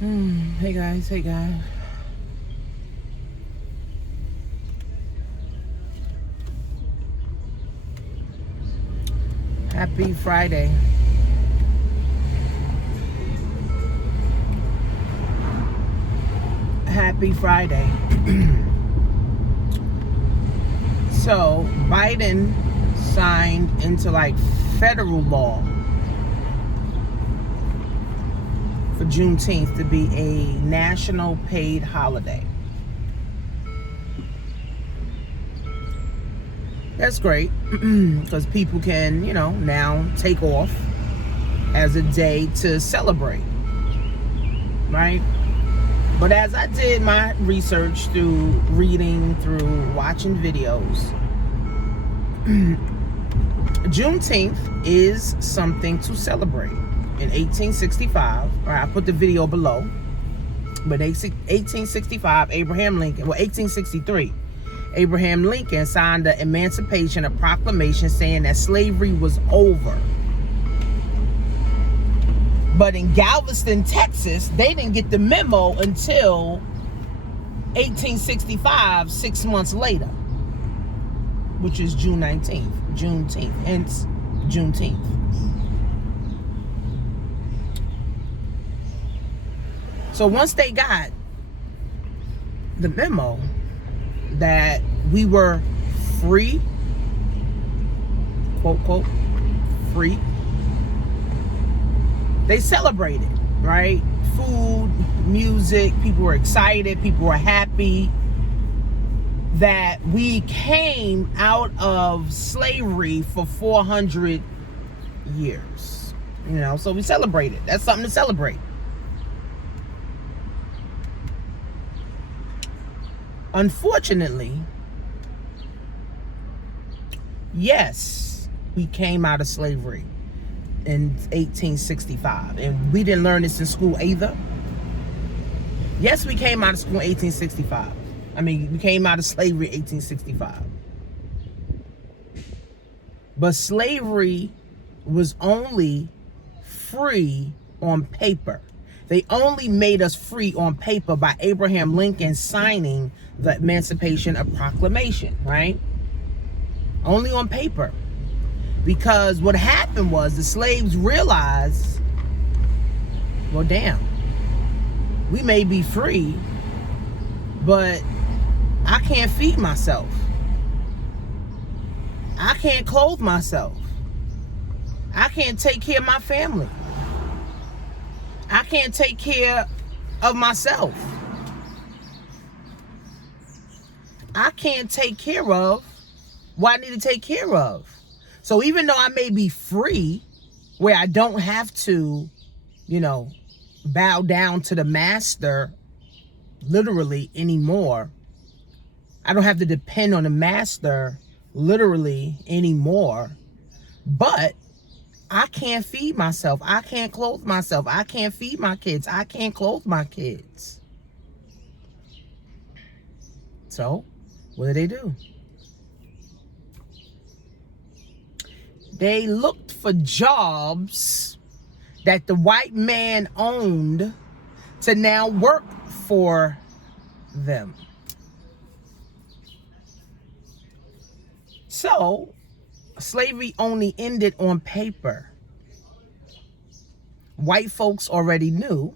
Hey guys, hey guys. Happy Friday. Happy Friday. So, Biden signed into federal law for Juneteenth to be a national paid holiday. That's great because people can, now take off as a day to celebrate, right? But as I did my research through reading, through watching videos, Juneteenth is something to celebrate. In 1865, or I put the video below, but 1865, 1863, Abraham Lincoln signed the Emancipation Proclamation saying that slavery was over. But in Galveston, Texas, they didn't get the memo until 1865, 6 months later, which is Juneteenth, hence Juneteenth. So once they got the memo that we were free, quote, quote, free, they celebrated, right? Food, music, people were excited, people were happy that we came out of slavery for 400 years. So we celebrated. That's something to celebrate. Unfortunately, yes, we came out of slavery in 1865, and we didn't learn this in school either. Yes, we came out of school in 1865. We came out of slavery in 1865. But slavery was only free on paper. They only made us free on paper by Abraham Lincoln signing the Emancipation Proclamation, right? Only on paper. Because what happened was the slaves realized, well, damn, we may be free, but I can't feed myself. I can't clothe myself. I can't take care of my family. I can't take care of myself. I can't take care of what I need to take care of. So even though I may be free, where I don't have to, bow down to the master literally anymore. I don't have to depend on the master literally anymore. But I can't feed myself. I can't clothe myself. I can't feed my kids. I can't clothe my kids. So, what do? They looked for jobs that the white man owned to now work for them. So, slavery only ended on paper. White folks already knew,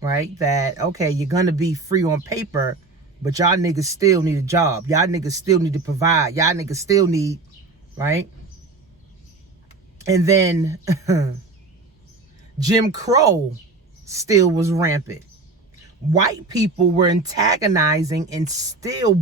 right, that, okay, you're going to be free on paper, but y'all niggas still need a job. Y'all niggas still need to provide. Y'all niggas still need, right? And then Jim Crow still was rampant. White people were antagonizing and still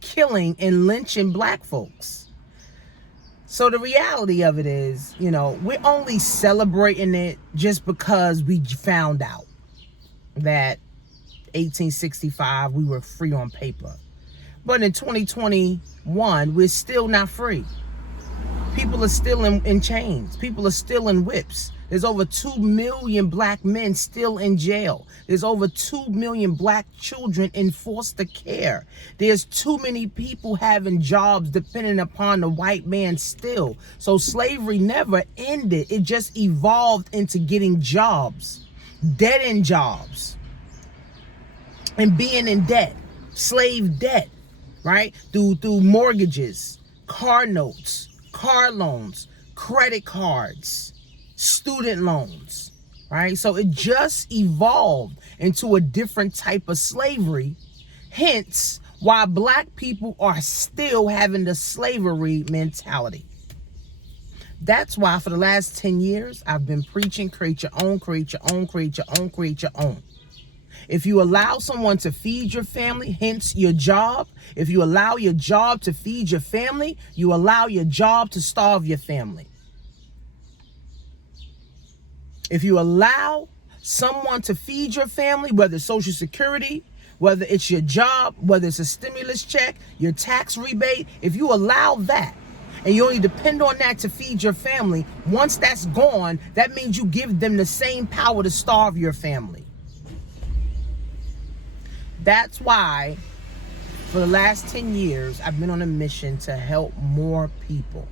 killing and lynching black folks. So the reality of it is, we're only celebrating it just because we found out that 1865 we were free on paper. But in 2021, we're still not free. People are still in chains. People are still in whips. There's over 2 million black men still in jail. There's over 2 million black children in foster care. There's too many people having jobs depending upon the white man still. So slavery never ended. It just evolved into getting jobs. dead-end jobs, and being in debt, slave debt, right? Through mortgages, car notes, car loans, credit cards, student loans, right? So it just evolved into a different type of slavery. Hence, why black people are still having the slavery mentality. That's why for the last 10 years, I've been preaching, create your own, create your own, create your own, create your own. If you allow someone to feed your family, hence your job, if you allow your job to feed your family, you allow your job to starve your family. If you allow someone to feed your family, whether it's Social Security, whether it's your job, whether it's a stimulus check, your tax rebate, if you allow that, and you only depend on that to feed your family, once that's gone, that means you give them the same power to starve your family. That's why for the last 10 years, I've been on a mission to help more people.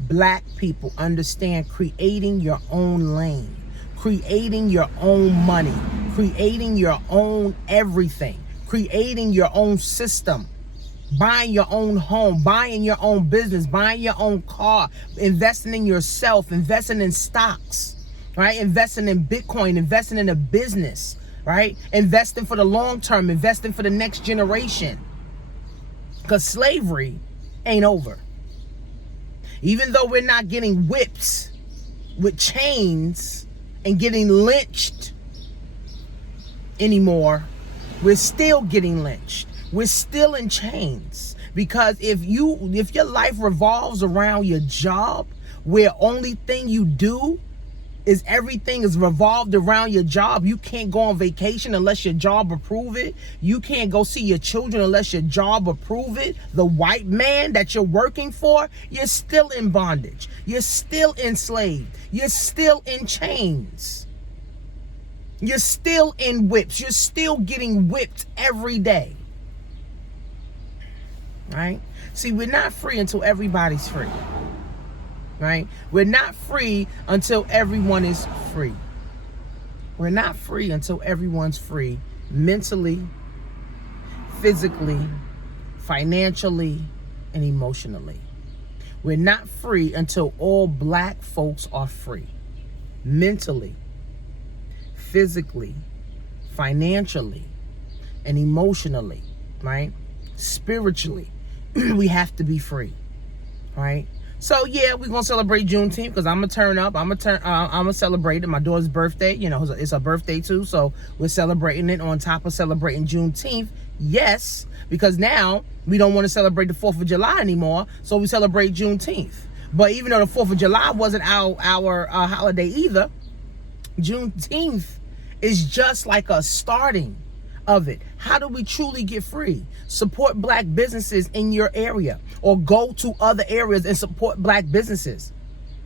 Black people understand creating your own lane, creating your own money, creating your own everything, creating your own system, buying your own home, buying your own business, buying your own car, investing in yourself, investing in stocks, right? Investing in Bitcoin, investing in a business, right? Investing for the long term, investing for the next generation. Because slavery ain't over. Even though we're not getting whips with chains and getting lynched anymore, we're still getting lynched. We're still in chains. Because if your life revolves around your job, where only thing you do is everything is revolved around your job. You can't go on vacation unless your job approve it. You can't go see your children unless your job approve it. The white man that you're working for, you're still in bondage. You're still enslaved. You're still in chains. You're still in whips. You're still getting whipped every day. Right? See, we're not free until everybody's free. Right? We're not free until everyone is free. We're not free until everyone's free mentally, physically, financially, and emotionally. We're not free until all black folks are free mentally, physically, financially, and emotionally, right? Spiritually, we have to be free, right? So yeah, we're gonna celebrate Juneteenth because I'm gonna turn up. I'm gonna celebrate it. My daughter's birthday, you know, it's her birthday too. So we're celebrating it on top of celebrating Juneteenth. Yes, because now we don't want to celebrate the 4th of July anymore, so we celebrate Juneteenth. But even though the 4th of July wasn't our holiday either, Juneteenth is just like a starting of it. How do we truly get free? Support black businesses in your area, or go to other areas and support black businesses,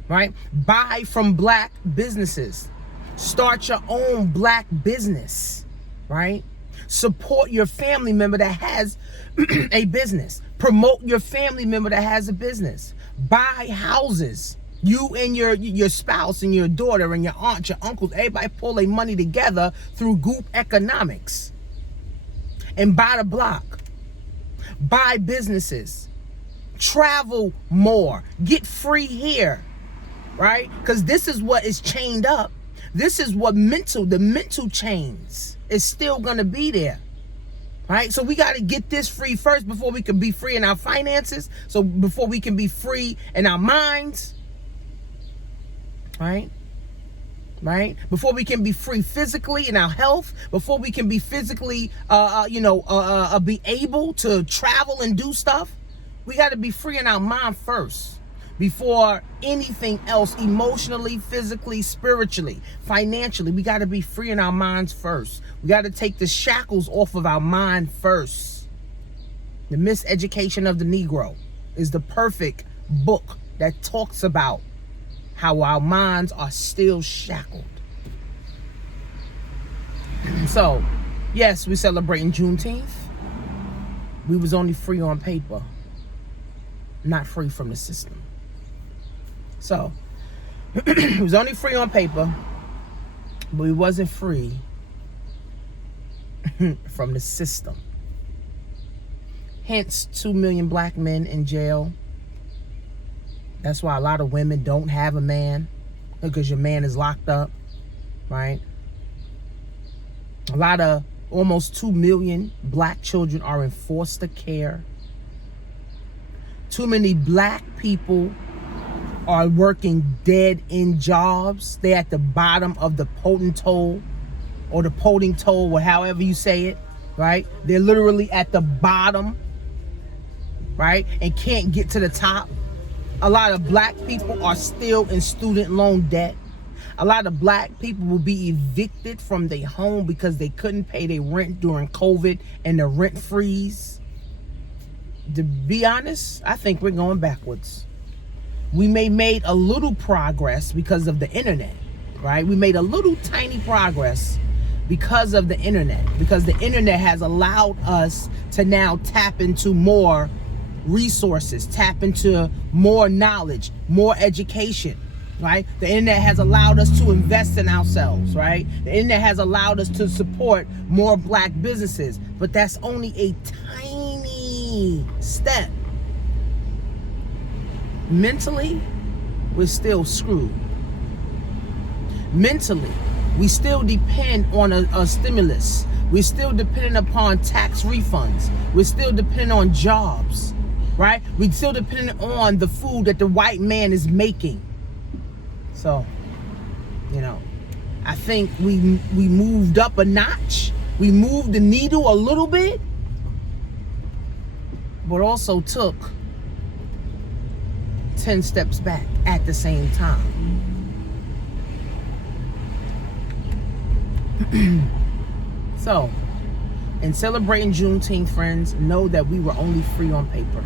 right? Buy from black businesses. Start your own black business, right? Support your family member that has a business. Promote your family member that has a business. Buy houses. You and your spouse and your daughter and your aunt, your uncles, everybody pull their money together through group economics and buy the block. Buy businesses. Travel more. Get free here, right? Because this is what is chained up. This is what the mental chains is still going to be there, right? So we got to get this free first before we can be free in our finances. So before we can be free in our minds, right? Right? Before we can be free physically in our health, before we can be physically, be able to travel and do stuff, we got to be free in our mind first before anything else, emotionally, physically, spiritually, financially. We got to be free in our minds first. We got to take the shackles off of our mind first. The Miseducation of the Negro is the perfect book that talks about how our minds are still shackled. So, yes, we're celebrating Juneteenth. We was only free on paper, not free from the system. So, it was only free on paper, But we wasn't free from the system. Hence, 2 million black men in jail. That's why a lot of women don't have a man, because your man is locked up, right? Almost 2 million black children are in foster care. Too many black people are working dead in jobs. They're at the bottom of the totem pole, or the totem pole, or however you say it, right? They're literally at the bottom, right? And can't get to the top. A lot of black people are still in student loan debt. A lot of black people will be evicted from their home because they couldn't pay their rent during COVID and the rent freeze. To be honest, I think we're going backwards. We made a little progress because of the internet, right? We made a little tiny progress because of the internet, because the internet has allowed us to now tap into more resources, tap into more knowledge, more education, right? The internet has allowed us to invest in ourselves, right? The internet has allowed us to support more black businesses, but that's only a tiny step. Mentally, we're still screwed. Mentally, we still depend on a stimulus. We're still dependent upon tax refunds. We're still dependent on jobs, right? We're still dependent on the food that the white man is making. So, I think we moved up a notch. We moved the needle a little bit, but also took 10 steps back at the same time. So, in celebrating Juneteenth, friends, know that we were only free on paper.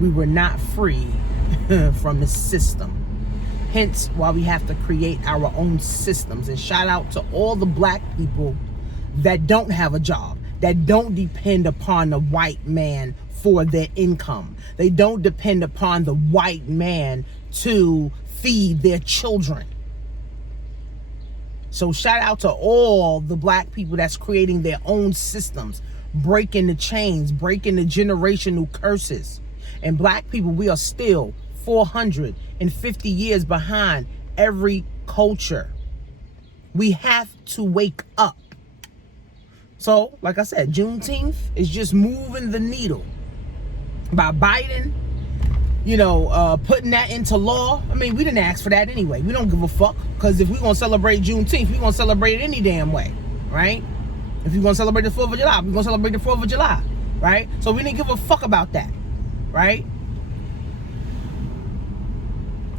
We were not free from the system. Hence why we have to create our own systems. And shout out to all the black people that don't have a job, that don't depend upon the white man for their income. They don't depend upon the white man to feed their children. So shout out to all the black people that's creating their own systems, breaking the chains, breaking the generational curses. And black people, we are still 450 years behind every culture. We have to wake up. So, like I said, Juneteenth is just moving the needle. By Biden, putting that into law. I mean, we didn't ask for that anyway. We don't give a fuck. Because if we're going to celebrate Juneteenth, we're going to celebrate it any damn way, right? If you're going to celebrate the 4th of July, we're going to celebrate the 4th of July, right? So we didn't give a fuck about that, right?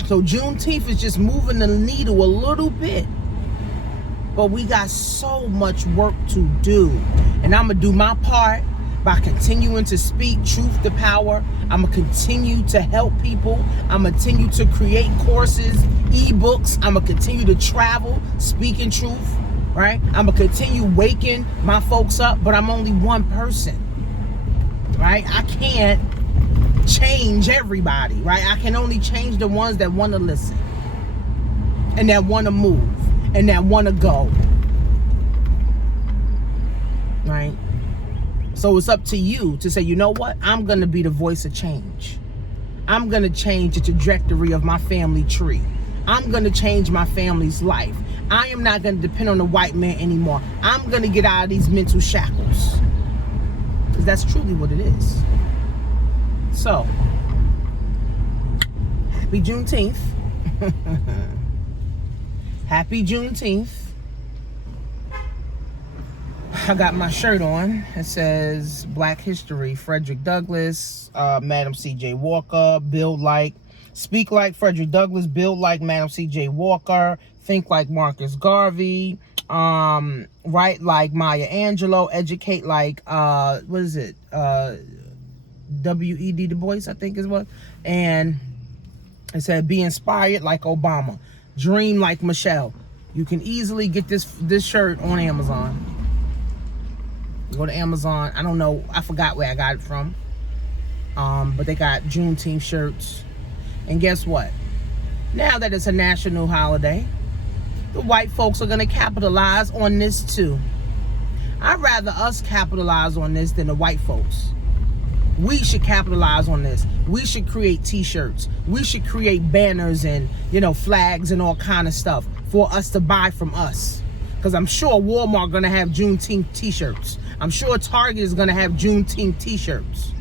So Juneteenth is just moving the needle a little bit. But we got so much work to do. And I'm going to do my part by continuing to speak truth to power. I'm going to continue to help people. I'm going to continue to create courses, ebooks. I'm going to continue to travel, speaking truth, right? I'm going to continue waking my folks up, but I'm only one person, right? I can't change everybody, right? I can only change the ones that want to listen and that want to move and that want to go, right? So it's up to you to say, you know what? I'm going to be the voice of change. I'm going to change the trajectory of my family tree. I'm going to change my family's life. I am not going to depend on the white man anymore. I'm going to get out of these mental shackles. Because that's truly what it is. So, happy Juneteenth. Happy Juneteenth. I got my shirt on. It says Black History, Frederick Douglass, Madam C.J. Walker, build like, speak like Frederick Douglass, build like Madam C.J. Walker, think like Marcus Garvey, write like Maya Angelou, educate like, W.E.D. Du Bois, I think is what. And it said, be inspired like Obama, dream like Michelle. You can easily get this shirt on Amazon. Go to Amazon. I don't know. I forgot where I got it from. But they got Juneteenth shirts. And guess what? Now that it's a national holiday, the white folks are going to capitalize on this too. I'd rather us capitalize on this than the white folks. We should capitalize on this. We should create t-shirts. We should create banners and, flags and all kind of stuff for us to buy from us. Because I'm sure Walmart going to have Juneteenth t-shirts. I'm sure Target is going to have Juneteenth t-shirts.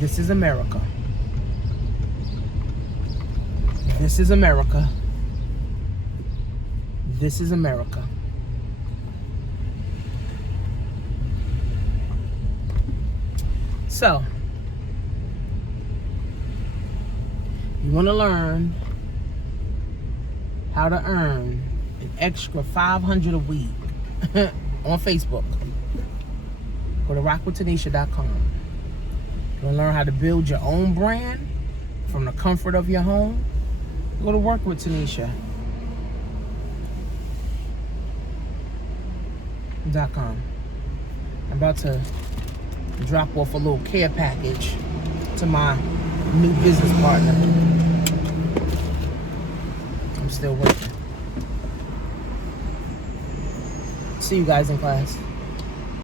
This is America. This is America. This is America. So, you want to learn how to earn an extra $500 a week on Facebook. Go to rockwithtanisha.com. You want to learn how to build your own brand from the comfort of your home? Go to work with Tanisha.com. I'm about to drop off a little care package to my new business partner. I'm still working. See you guys in class.